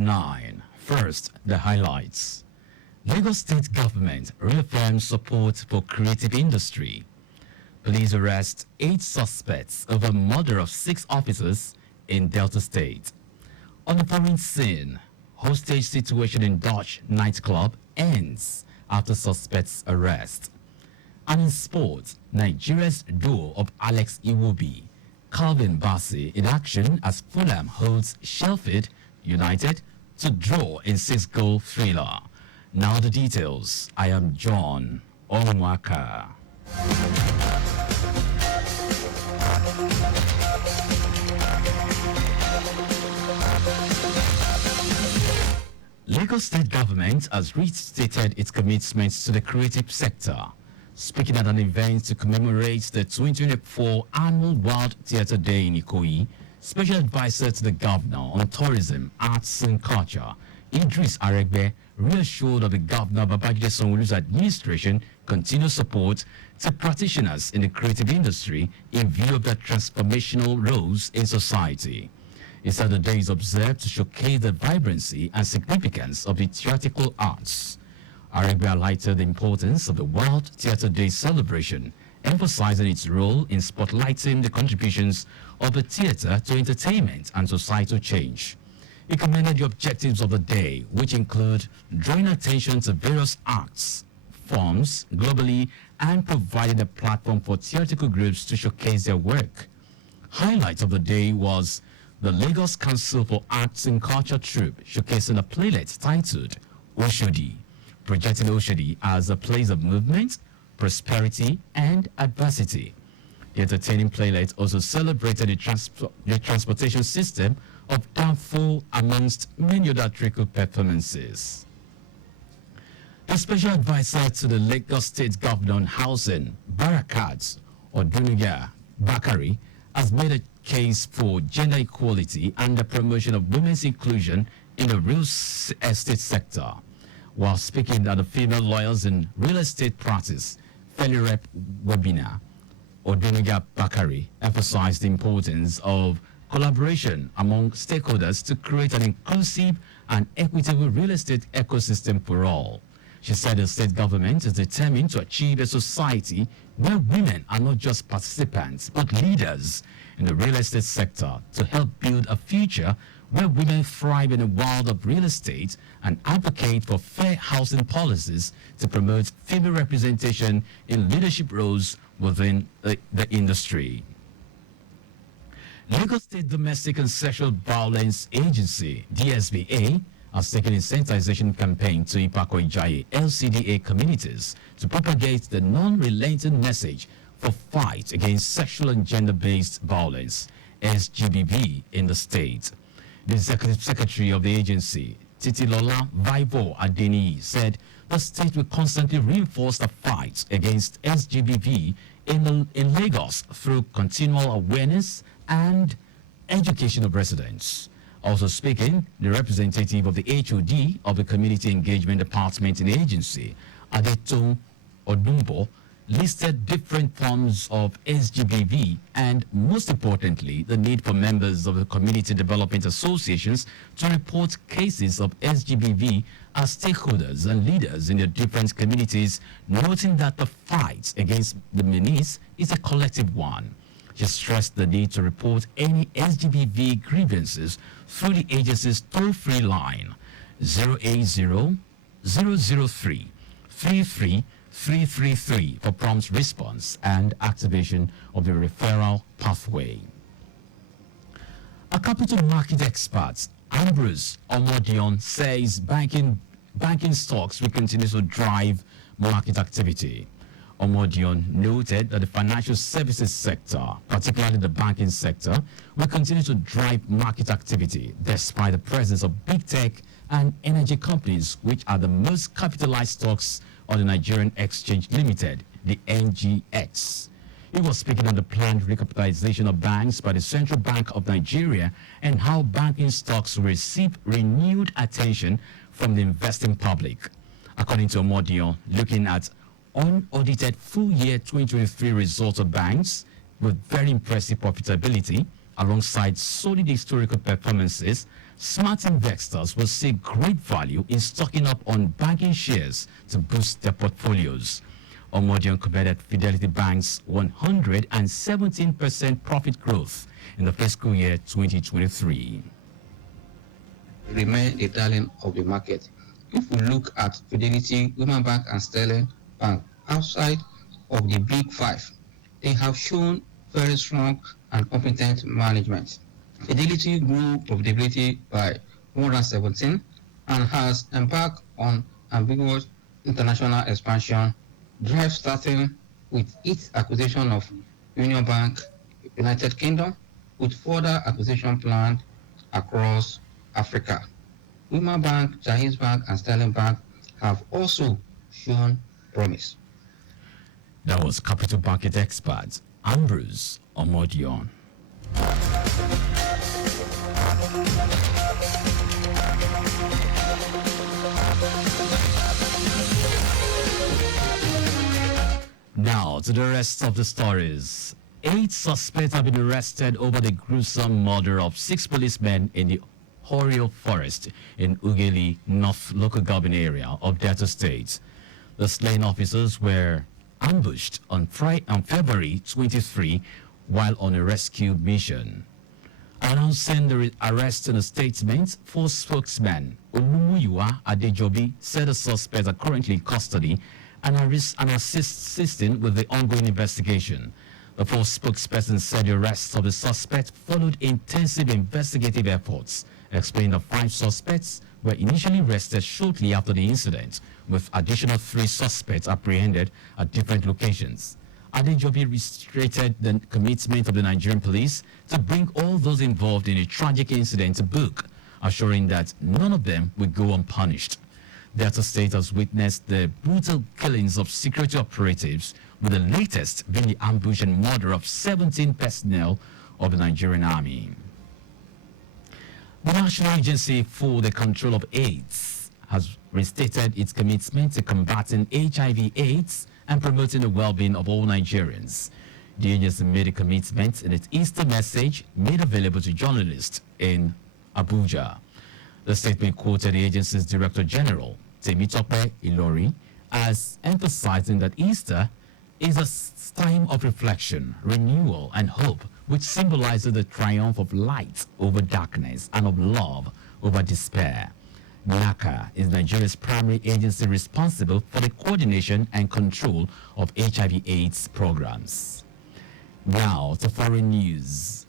9. First, the highlights. Lagos State Government reaffirms support for creative industry. Police arrest 8 suspects over murder of 6 officers in Delta State. On the foreign scene, hostage situation in Dutch nightclub ends after suspects arrest. And in sports, Nigeria's duo of Alex Iwobi, Calvin Bassey in action as Fulham holds Sheffield United to draw in 6-goal thriller. Now the details. I am John Omoaka. Lagos State Government has restated its commitments to the creative sector. Speaking at an event to commemorate the 2024 Annual World Theatre Day in Ikoyi, Special Advisor to the Governor on Tourism, Arts and Culture, Idris Aregbe, reassured of the Governor Babajide Sanwo-Olu's administration continued support to practitioners in the creative industry in view of their transformational roles in society. He said the day is observed to showcase the vibrancy and significance of the theatrical arts. Aregbe highlighted the importance of the World Theatre Day celebration, emphasizing its role in spotlighting the contributions of the theatre to entertainment and societal change. He commended the objectives of the day, which include drawing attention to various arts forms globally and providing a platform for theatrical groups to showcase their work. Highlight of the day was the Lagos Council for Arts and Culture troupe showcasing a playlet titled Oshodi, projecting Oshodi as a place of movement, prosperity, and adversity. The entertaining playlet also celebrated the transportation system of Danfo amongst many other theatrical performances. The special advisor to the Lagos State Governor on Housing, Barakat Odunuga Bakari, has made a case for gender equality and the promotion of women's inclusion in the real estate sector. While speaking at the Female Lawyers in Real Estate Practice FELIREP webinar, Odunuga Bakari emphasized the importance of collaboration among stakeholders to create an inclusive and equitable real estate ecosystem for all. She said the state government is determined to achieve a society where women are not just participants but leaders in the real estate sector to help build a future where women thrive in the world of real estate and advocate for fair housing policies to promote female representation in leadership roles within the industry. Lagos State Domestic and Sexual Violence Agency, DSVA, has taken a sensitization campaign to Ipako Ijaye LCDA communities to propagate the non-relenting message for fight against sexual and gender-based violence, SGBV, in the state. The Executive Secretary of the agency, Titilola Vaivo Adeni, said the state will constantly reinforce the fight against SGBV in Lagos through continual awareness and education of residents. Also speaking, the representative of the HOD of the Community Engagement Department in the agency, Adeto Odumbo, listed different forms of SGBV and, most importantly, the need for members of the community development associations to report cases of SGBV as stakeholders and leaders in their different communities, noting that the fight against the menace is a collective one. She stressed the need to report any SGBV grievances through the agency's toll-free line 080-003-33333 for prompt response and activation of the referral pathway. A capital market expert, Ambrose Omodion, says banking stocks will continue to drive market activity. Omodion noted that the financial services sector, particularly the banking sector, will continue to drive market activity despite the presence of big tech and energy companies, which are the most capitalized stocks on the Nigerian Exchange Limited, the NGX. He was speaking on the planned recapitalization of banks by the Central Bank of Nigeria and how banking stocks will receive renewed attention from the investing public. According to Omodion, looking at unaudited full year 2023 results of banks with very impressive profitability, Alongside solid historical performances, smart investors will see great value in stocking up on banking shares to boost their portfolios. Omoaka commended Fidelity Bank's 117% profit growth in the fiscal year 2023. Remain a darling of the market. If we look at Fidelity, Women Bank, and Sterling Bank outside of the big five, they have shown very strong and competent management. Fidelity grew profitability by 117 and has embarked on ambiguous international expansion, drive starting with its acquisition of Union Bank, United Kingdom, with further acquisition planned across Africa. Women Bank, Jaiz Bank, and Sterling Bank have also shown promise. That was capital market expert Ambrose Omodion. Now to the rest of the stories. 8 suspects have been arrested over the gruesome murder of 6 policemen in the Horio Forest in Ughelli North local government area of Delta State. The slain officers were ambushed on February 23 while on a rescue mission. Announcing the arrest in a statement, 4 spokesmen, Olumuyiwa Adejobi, said the suspects are currently in custody and assisting with the ongoing investigation. The 4 spokespersons said the arrest of the suspect followed intensive investigative efforts, explained the 5 suspects were initially arrested shortly after the incident, with additional 3 suspects apprehended at different locations. Adejobi reiterated the commitment of the Nigerian police to bring all those involved in a tragic incident to book, assuring that none of them will go unpunished. Delta State has witnessed the brutal killings of security operatives, with the latest being the ambush and murder of 17 personnel of the Nigerian Army. The National Agency for the Control of AIDS has restated its commitment to combating HIV/AIDS and promoting the well-being of all Nigerians. The agency made a commitment in its Easter message made available to journalists in Abuja. The statement quoted the agency's Director General, Temitope Ilori, as emphasizing that Easter is a time of reflection, renewal, and hope, which symbolizes the triumph of light over darkness and of love over despair. NACA is Nigeria's primary agency responsible for the coordination and control of HIV/AIDS programs. Now to foreign news.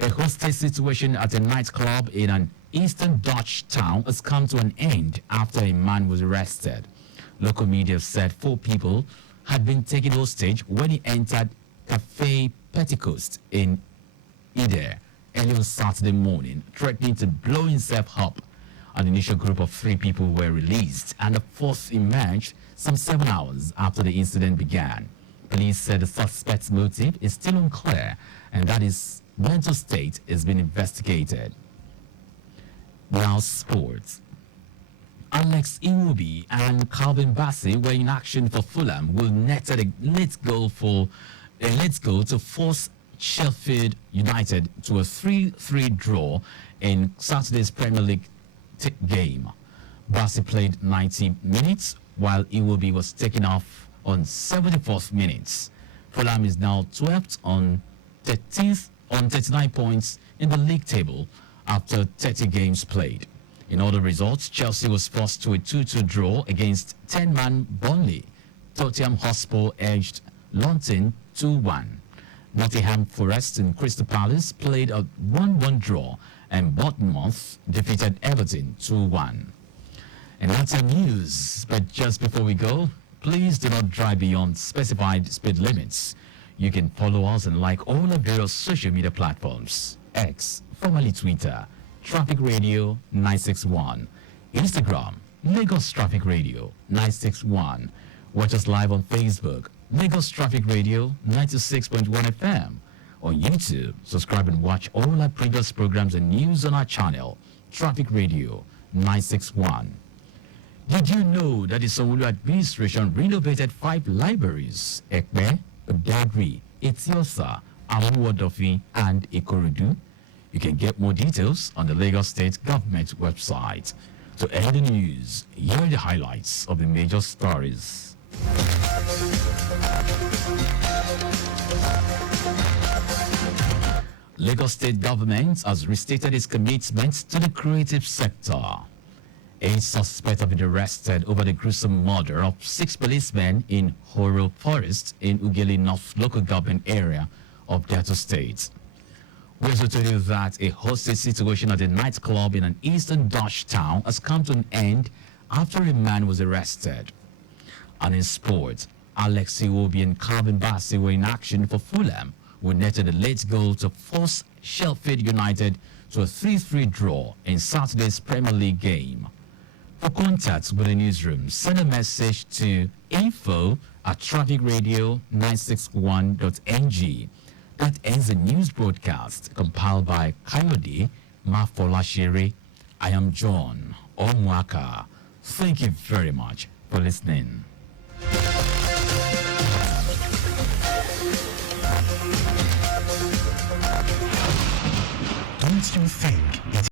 A hostage situation at a nightclub in an eastern Dutch town has come to an end after a man was arrested. Local media said 4 people had been taken hostage when he entered Cafe Pentecost in Eder early on Saturday morning, threatening to blow himself up. An initial group of 3 people were released, and the 4th emerged some 7 hours after the incident began. Police said the suspect's motive is still unclear, and that his mental state is being investigated. Now sports. Alex Iwobi and Calvin Bassey were in action for Fulham, will net a late goal to force Sheffield United to a 3-3 draw in Saturday's Premier League game. Bassey played 90 minutes while Iwobi was taken off on 74th minutes. Fulham is now 12th on 13th on 39 points in the league table after 30 games played. In other results, Chelsea was forced to a 2-2 draw against 10-man Burnley. Tottenham Hotspur edged Luton 2-1. Nottingham Forest and Crystal Palace played a 1-1 draw, and Bournemouth defeated Everton 2-1. And that's our news. But just before we go, please do not drive beyond specified speed limits. You can follow us and like all our various social media platforms. X, formerly Twitter, Traffic Radio 961. Instagram, Lagos Traffic Radio 961. Watch us live on Facebook, Lagos Traffic Radio 96.1 FM. On YouTube, subscribe and watch all our previous programs and news on our channel, Traffic Radio 961. Did you know that the Sanwo-Olu administration renovated 5 libraries, Ekpe, Badagry, Etiosa, Amuwodofin, and Ikorodu? You can get more details on the Lagos State Government website. To end the news, here are the highlights of the major stories. Lagos State Government has restated its commitment to the creative sector. A suspect have been arrested over the gruesome murder of 6 policemen in Horo Forest in Ughelli North local government area of Delta State. We also told you that a hostage situation at a nightclub in an eastern Dutch town has come to an end after a man was arrested. And in sport, Alex Iwobi and Calvin Bassey were in action for Fulham, who netted a late goal to force Sheffield United to a 3-3 draw in Saturday's Premier League game. For contact with the newsroom, send a message to info@trafficradio961.ng. That ends the news broadcast compiled by Kayode Mafolashiri. I am John Omoaka. Thank you very much for listening. Don't you think